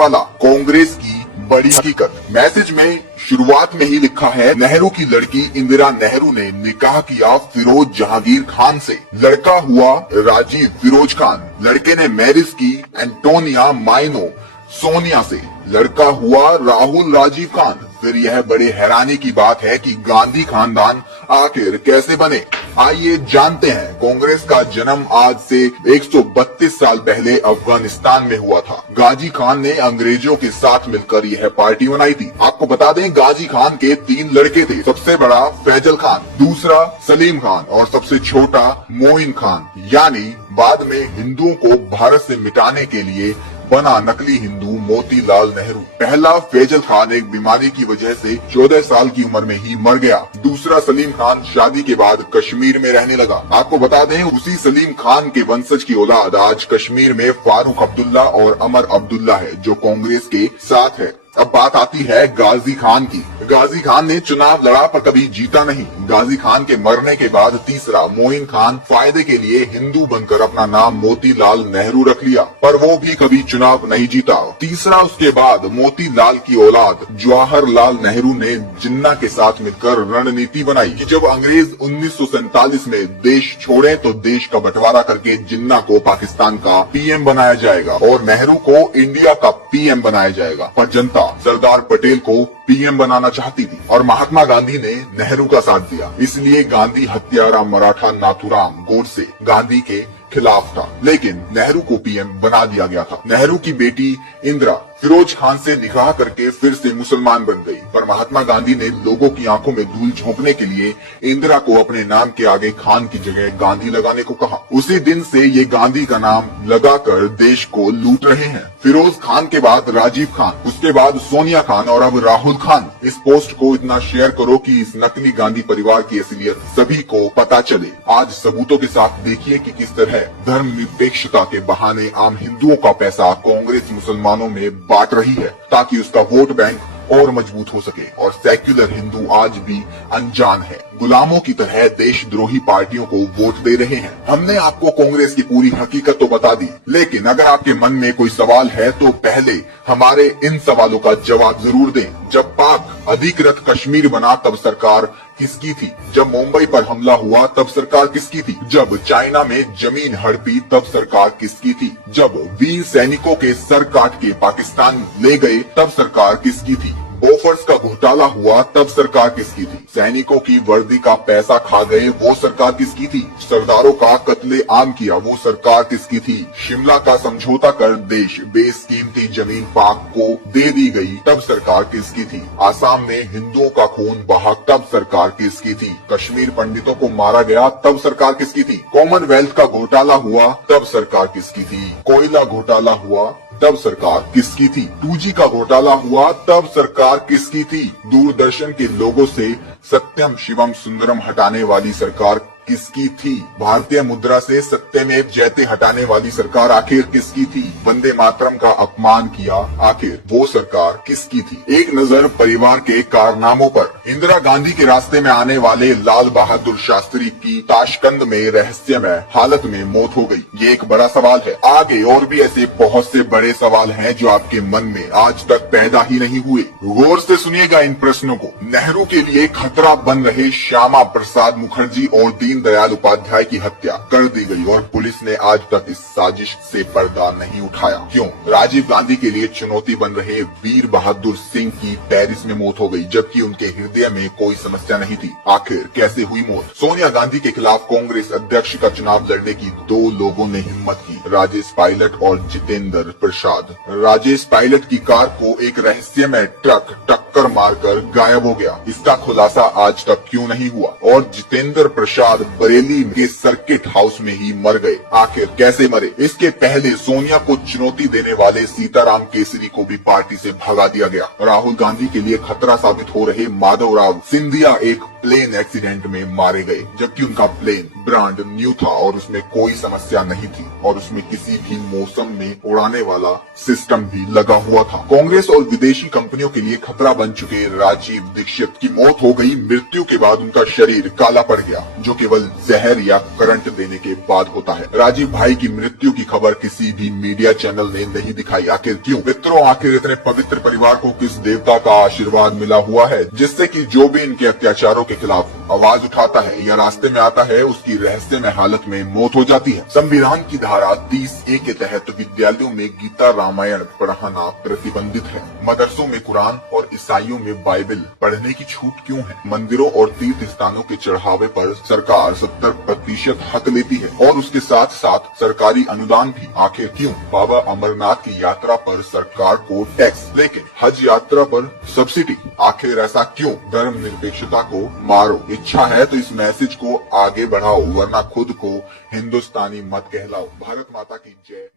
वाला कांग्रेस की बड़ी हकीकत। मैसेज में शुरुआत में ही लिखा है, नेहरू की लड़की इंदिरा नेहरू ने निकाह किया फिरोज जहांगीर खान से, लड़का हुआ राजीव फिरोज खान। लड़के ने मैरिज की एंटोनिया माइनो सोनिया से, लड़का हुआ राहुल राजीव खान। फिर यह बड़े हैरानी की बात है कि गांधी खानदान आखिर कैसे बने। आइए जानते हैं। कांग्रेस का जन्म आज से 132 साल पहले अफगानिस्तान में हुआ था। गाजी खान ने अंग्रेजों के साथ मिलकर यह पार्टी बनाई थी। आपको बता दें, गाजी खान के 3 लड़के थे। सबसे बड़ा फैजल खान, दूसरा सलीम खान और सबसे छोटा मोइन खान। यानी बाद में हिंदुओं को भारत से मिटाने के लिए बना नकली हिंदू मोतीलाल नेहरू। पहला फैजल खान एक बीमारी की वजह से 14 साल की उम्र में ही मर गया। दूसरा सलीम खान शादी के बाद कश्मीर में रहने लगा। आपको बता दें, उसी सलीम खान के वंशज की औलाद आज कश्मीर में फारूक अब्दुल्ला और अमर अब्दुल्ला है, जो कांग्रेस के साथ है। अब बात आती है गाजी खान की। गाजी खान ने चुनाव लड़ा पर कभी जीता नहीं। गाजी खान के मरने के बाद तीसरा मोइन खान फायदे के लिए हिंदू बनकर अपना नाम मोतीलाल नेहरू रख लिया, पर वो भी कभी चुनाव नहीं जीता। तीसरा उसके बाद मोतीलाल की औलाद जवाहरलाल नेहरू ने जिन्ना के साथ मिलकर रणनीति बनाई कि जब अंग्रेज 1947 में देश छोड़े तो देश का बंटवारा करके जिन्ना को पाकिस्तान का पीएम बनाया जाएगा और नेहरू को इंडिया का पीएम बनाया जाएगा। पर जनता सरदार पटेल को पीएम बनाना चाहती थी और महात्मा गांधी ने नेहरू का साथ दिया। इसलिए गांधी हत्यारा मराठा नाथुराम गोडसे गांधी के खिलाफ था, लेकिन नेहरू को पीएम बना दिया गया था। नेहरू की बेटी इंदिरा फिरोज खान से निकाह करके फिर से मुसलमान बन गई, पर महात्मा गांधी ने लोगों की आंखों में धूल झोंकने के लिए इंदिरा को अपने नाम के आगे खान की जगह गांधी लगाने को कहा। उसी दिन से ये गांधी का नाम लगाकर देश को लूट रहे हैं। फिरोज खान के बाद राजीव खान, उसके बाद सोनिया खान और अब राहुल खान। इस पोस्ट को इतना शेयर करो कि इस नकली गांधी परिवार की असलियत सभी को पता चले। आज सबूतों के साथ देखिए कि किस तरह धर्मनिरपेक्षता के बहाने आम हिंदुओं का पैसा कांग्रेस मुसलमानों में बांट रही है, ताकि उसका वोट बैंक और मजबूत हो सके। और सेक्युलर हिंदू आज भी अनजान है, गुलामों की तरह देशद्रोही पार्टियों को वोट दे रहे हैं। हमने आपको कांग्रेस की पूरी हकीकत तो बता दी, लेकिन अगर आपके मन में कोई सवाल है तो पहले हमारे इन सवालों का जवाब जरूर दें। जब पाक अधिकृत कश्मीर बना तब सरकार किसकी थी? जब मुंबई पर हमला हुआ तब सरकार किसकी थी? जब चाइना में जमीन हड़पी तब सरकार किसकी थी? जब वीर सैनिकों के सर काट के पाकिस्तान ले गए तब सरकार किसकी थी? बोफर्स का घोटाला हुआ तब सरकार किसकी थी? सैनिकों की वर्दी का पैसा खा गए वो सरकार किसकी थी? सरदारों का कत्ले आम किया वो सरकार किसकी थी? शिमला का समझौता कर देश बेशकीमती जमीन पाक को दे दी गई तब सरकार किसकी थी? आसाम में हिंदुओं का खून बहा तब सरकार किसकी थी? कश्मीर पंडितों को मारा गया तब सरकार किसकी थी? कॉमनवेल्थ का घोटाला हुआ तब सरकार किसकी थी? कोयला घोटाला हुआ तब सरकार किसकी थी? 2G का घोटाला हुआ तब सरकार किसकी थी? दूरदर्शन के लोगों से सत्यम शिवम सुंदरम हटाने वाली सरकार किसकी थी? भारतीय मुद्रा से सत्यमेव जयते हटाने वाली सरकार आखिर किसकी थी? वंदे मातरम का अपमान किया, आखिर वो सरकार किसकी थी? एक नजर परिवार के कारनामों पर। इंदिरा गांधी के रास्ते में आने वाले लाल बहादुर शास्त्री की ताशकंद में रहस्यमय हालत में मौत हो गई। ये एक बड़ा सवाल है। आगे और भी ऐसे बहुत से बड़े सवाल हैं जो आपके मन में आज तक पैदा ही नहीं हुए। गौर से सुनिएगा इन प्रश्नों को। नेहरू के लिए खतरा बन रहे श्यामा प्रसाद मुखर्जी और दीनदयाल उपाध्याय की हत्या कर दी गई और पुलिस ने आज तक इस साजिश से पर्दा नहीं उठाया। क्यों? राजीव गांधी के लिए चुनौती बन रहे वीर बहादुर सिंह की पेरिस में मौत हो गई, जबकि उनके हृदय में कोई समस्या नहीं थी। आखिर कैसे हुई मौत? सोनिया गांधी के खिलाफ कांग्रेस अध्यक्ष का चुनाव लड़ने की 2 लोगों ने हिम्मत की, राजेश पायलट और जितेंद्र प्रसाद। राजेश पायलट की कार को एक रहस्यमय ट्रक टक्कर मारकर गायब हो गया। इसका खुलासा आज तक क्यों नहीं हुआ? और जितेंद्र प्रसाद बरेली के सर्किट हाउस में ही मर गए। आखिर कैसे मरे? इसके पहले सोनिया को चुनौती देने वाले सीताराम केसरी को भी पार्टी से भगा दिया गया। राहुल गांधी के लिए खतरा साबित हो रहे माधवराव सिंधिया एक प्लेन एक्सीडेंट में मारे गए, जबकि उनका प्लेन ब्रांड न्यू था और उसमें कोई समस्या नहीं थी और उसमें किसी भी मौसम में उड़ाने वाला सिस्टम भी लगा हुआ था। कांग्रेस और विदेशी कंपनियों के लिए खतरा बन चुके राजीव दीक्षित की मौत हो गई। मृत्यु के बाद उनका शरीर काला पड़ गया, जो केवल जहर या करंट देने के बाद होता है। राजीव भाई की मृत्यु की खबर किसी भी मीडिया चैनल ने नहीं दिखाई। आखिर क्यों? मित्रों, आखिर इतने पवित्र परिवार को किस देवता का आशीर्वाद मिला हुआ है जिससे कि जो भी इनके अत्याचारों के खिलाफ आवाज उठाता है या रास्ते में आता है उसकी रहस्यमय हालत में मौत हो जाती है। संविधान की धारा 30A के तहत विद्यालयों में गीता रामायण पढ़ाना प्रतिबंधित है। मदरसों में कुरान और ईसाइयों में बाइबल पढ़ने की छूट क्यों है? मंदिरों और तीर्थ स्थानों के चढ़ावे पर सरकार 70% हक लेती है और उसके साथ साथ सरकारी अनुदान भी। आखिर क्यों? बाबा अमरनाथ की यात्रा पर सरकार को टैक्स, लेकिन हज यात्रा पर सब्सिडी। आखिर ऐसा क्यों? धर्मनिरपेक्षता को मारो। इच्छा है तो इस मैसेज को आगे बढ़ाओ, वरना खुद को हिंदुस्तानी मत कहलाओ। भारत माता की जय।